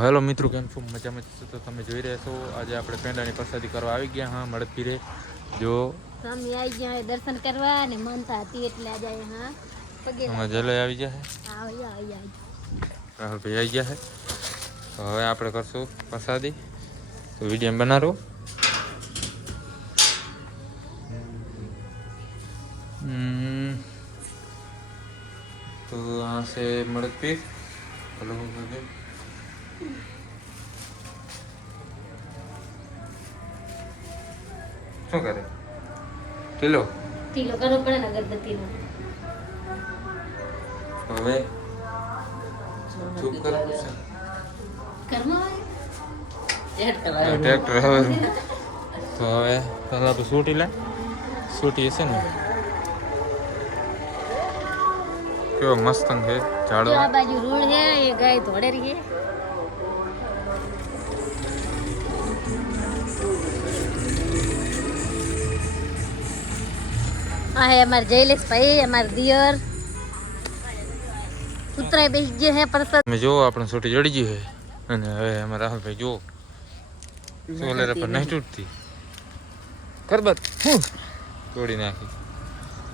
Hello મિત્રો, કેમ છો? મજામાં તો તમે જોઈ રહ્યા છો. આજે આપણે પેંડાની પ્રસાદી કરવા આવી ગયા. હા, મળદપીરે જો અમે આવી ગયા દર્શન કરવા ને માનતા હતી એટલે આજે હા પગે આમાં લાગવા જલે આવી ગયા રાહુલભાઈ આવી ગયા છે. તો હવે આપણે કરશું પ્રસાદી. તો વિડીયો બનાવો. તો यहाँ से મળદપીર. हेलो શું કરે? ટીલો કરવો પડે ને અગરબત્તીનો. હવે ચૂપ કરવું છે. ઘરમાં ટ્રેક્ટર હવે તો હવે પહેલાં તો સૂટી લે. સૂટી હશે ને કેવો મસ્ત છે ઝાડો. આ બાજુ રૂળ છે એ ગાય ધોડે રહી છે. આ હે અમારે જયલેશ ભાઈ, અમારે દિયર કૂતરા બેસી ગયા હે પ્રસાદ. તમે જુઓ આપણે છોટી જડી ગઈ છે અને હવે અમારા રાહુલભાઈ જુઓ સોલેર પર નહીં તૂટતી ખરબત તોડી નાખી.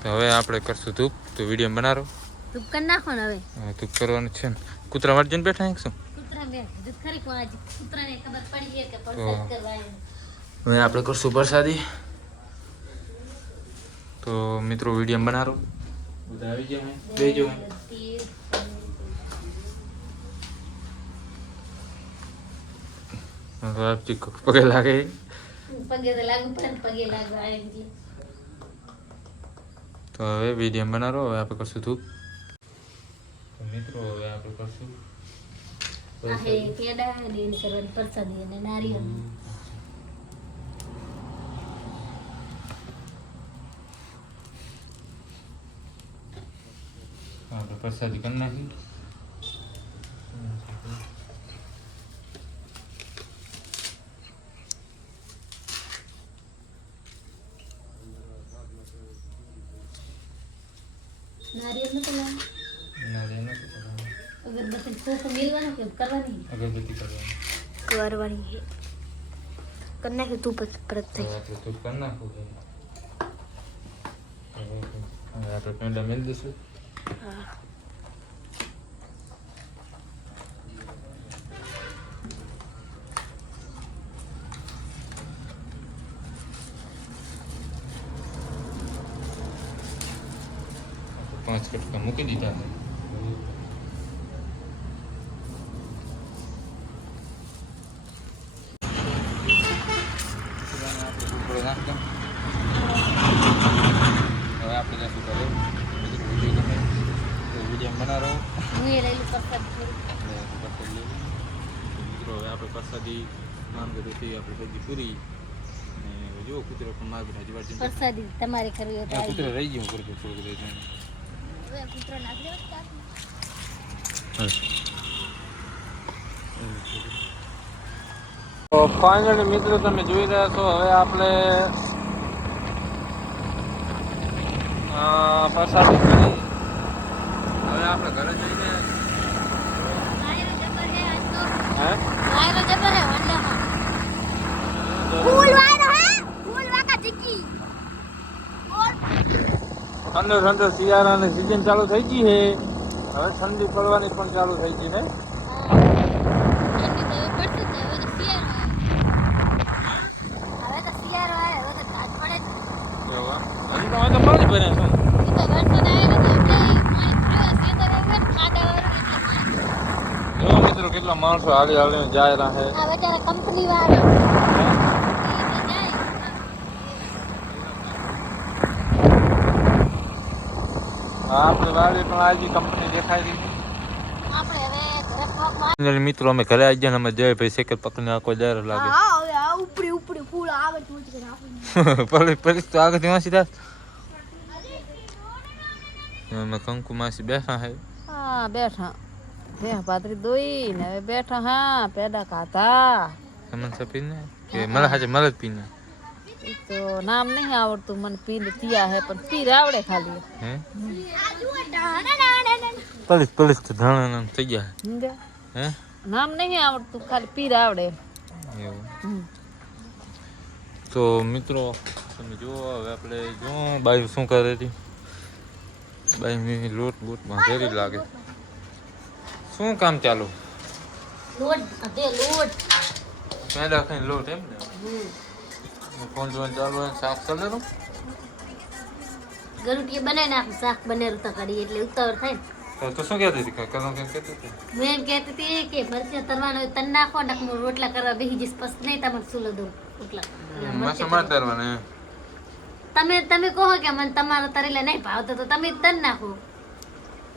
તો હવે આપણે કરશું ધૂપ. તો વિડીયો બનાવો. ધૂપ કરી નાખો ને હવે. ધૂપ કરવાનું છે ને. કૂતરા માટે જઈને બેઠા શું? કૂતરા બે ખરી પણ આજ કૂતરાને ખબર પડી છે કે પ્રસાદ કરવા હવે આપણે કરશું પ્રસાદી. તો મિત્રો વિડીયો બનાવો. બધા આવી ગયા બે જો પગે લાગે. પગે તો લાગુ પડે ને, પગે લાગવા આવે એટલે. તો હવે વિડીયો બનાવો. હવે આપણે કરશું ધૂપ. તો મિત્રો હવે આપણે કરશું આ હે પેડા ને એની કરવાની પ્રસાદી અને નારિયેળ. આપણે પ્રસાદી કરી નાખી. નારિયેળ નતો લાવવાનું. અગરબત્તી ફોફો મેલવાનો કે કરવાની? અગરબત્તી કરવાની. કરવાની છે. કરી નાખી તું પરત થઈ. આપણે ધૂપ કરી નાખવું છે. હવે આપણે પેંડા મેળ દઈશું. હા. પાંચ કટકા મૂકી દીધા છે. હવે આપણે જશું ઘરે. વિડીયો ગમે તો વિડીયો બનાવો. હું એ લઈ પ્રસાદ મિત્રો હવે આપણે પ્રસાદી નામ બધું થઈ. આપણે બધી પૂરી અને જુઓ કૂતરો પણ મારે બધા હજી પ્રસાદી તમારે કરવી હોય તો કૂતરો રહી ગયું થોડુંક થોડુંક રહી જાય. હવે કૂતરો નાખી દેવો. તો ફાઇનલી મિત્રો તમે જોઈ રહ્યા છો. હવે આપણે પ્રસાદી કરી. હવે આપણે ઘરે જઈને ઠંડો ઠંડો શિયાળાની સિઝન ચાલુ થઈ ગઈ છે. હવે ઠંડી પડવાની પણ ચાલુ થઈ ગઈ ને. મિત્રો કેટલા માણસો હાલી હાલીને જાય રહે. કંપની વાળા આપણે વાળી પણ આજે કંપની દેખાય રહી. મિત્રો અમે ઘરે આવી ગયા. અમે જય ભાઈ સાયકલ પકડીને આખો ડર લાગે. પોલીસ તો આગળથી વાંચી થાય. અમે કંકુ માસી બેઠા હે. હા બેઠા પાતરી દોઈ ને હવે બેઠા. હા પેડા ખાતા તમને સપીને કે મને હાજે મળે જ પીને. તો નામ નહીં આવડતું મને. પીને તિયા હે પણ પીર આવડે ખાલી. હે પોલીસ તો ધાણા થઈ ગયા હે. નામ નહીં આવડતું ખાલી પીર આવડે એવું હમ. તો મિત્રો તમે જુઓ હવે આપણે જો બાઈ શું કરે હતી બાઈ લોટ બોટમાં ઘેરી લાગે શું કામ ચાલુ લોટ અધે લોટ પેંડા ખાઈને લોટ એમ ને ફોન જોવાનું ચાલુ હોય શાક કરેલું ગરુટીએ બનાવી નાખું શાક બનેલું તો કરી એટલે ઉતાવળ થાય ને તો શું કહેતી હતી કરું કેમ કહેતી હતી મેં એમ કહેતી હતી કે મરચાં તરવાનું હોય તન નાખો ને હું રોટલા કરવા બેસી જઈશ પછી નહીં તમને સુલો દઉં રોટલા મરચાં માર તરવાના તમે કહો કે મને તમારો તરેલા નહીં ભાવતો તો તમે તન નાખો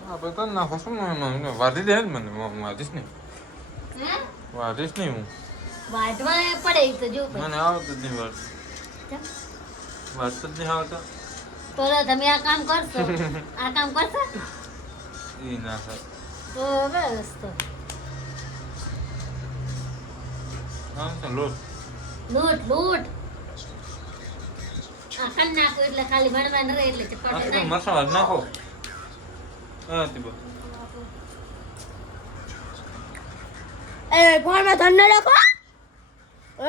હા પણ તને નાખો શું એમાં વાધી દે ને મને હું વાધીશ નહીં હે વાધીશ નહીં હું વાટવા પડે ઈ તો જો પછી. મને આવડતું જ નહીં વાત ચમ. વાંચતું જ નહીં આવડતા તો લો તમે આ કામ કરશો આ કામ કરશો એ ના થાય તો બસ તો આમ છે લોટ લોટ લોટ આ કન નાખો એટલે ખાલી વણવા ન રહે એટલે આ ચપાટી તો નાખ. મરચાં વાળી નાખો હા તીબા એ ફોનમાં ધન રાખો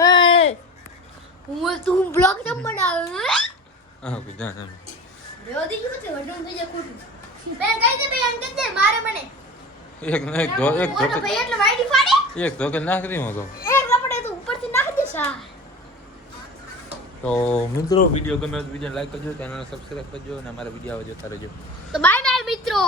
એ તું બ્લોગ કેમ બનાવે હા કે જાણ એમ રેવદી શું છે વડું થઈ જાય ખોટું બેન કઈ દે બેન કઈ દે મારે મને એક ના એક ઓલો ધોકે ભાઈ એટલે વાઈડી ફાડી એક ધોકે નાખી દઉં તો એક લપડે તું ઉપરથી નાખી દે સા તો મિત્રો વિડીયો ગમે તો વિડીયો લાઈક કરજો ચેનલને સબસ્ક્રાઈબ કરજો અને અમારા વિડીયો જોતા રહેજો તો બાય બાય મિત્રો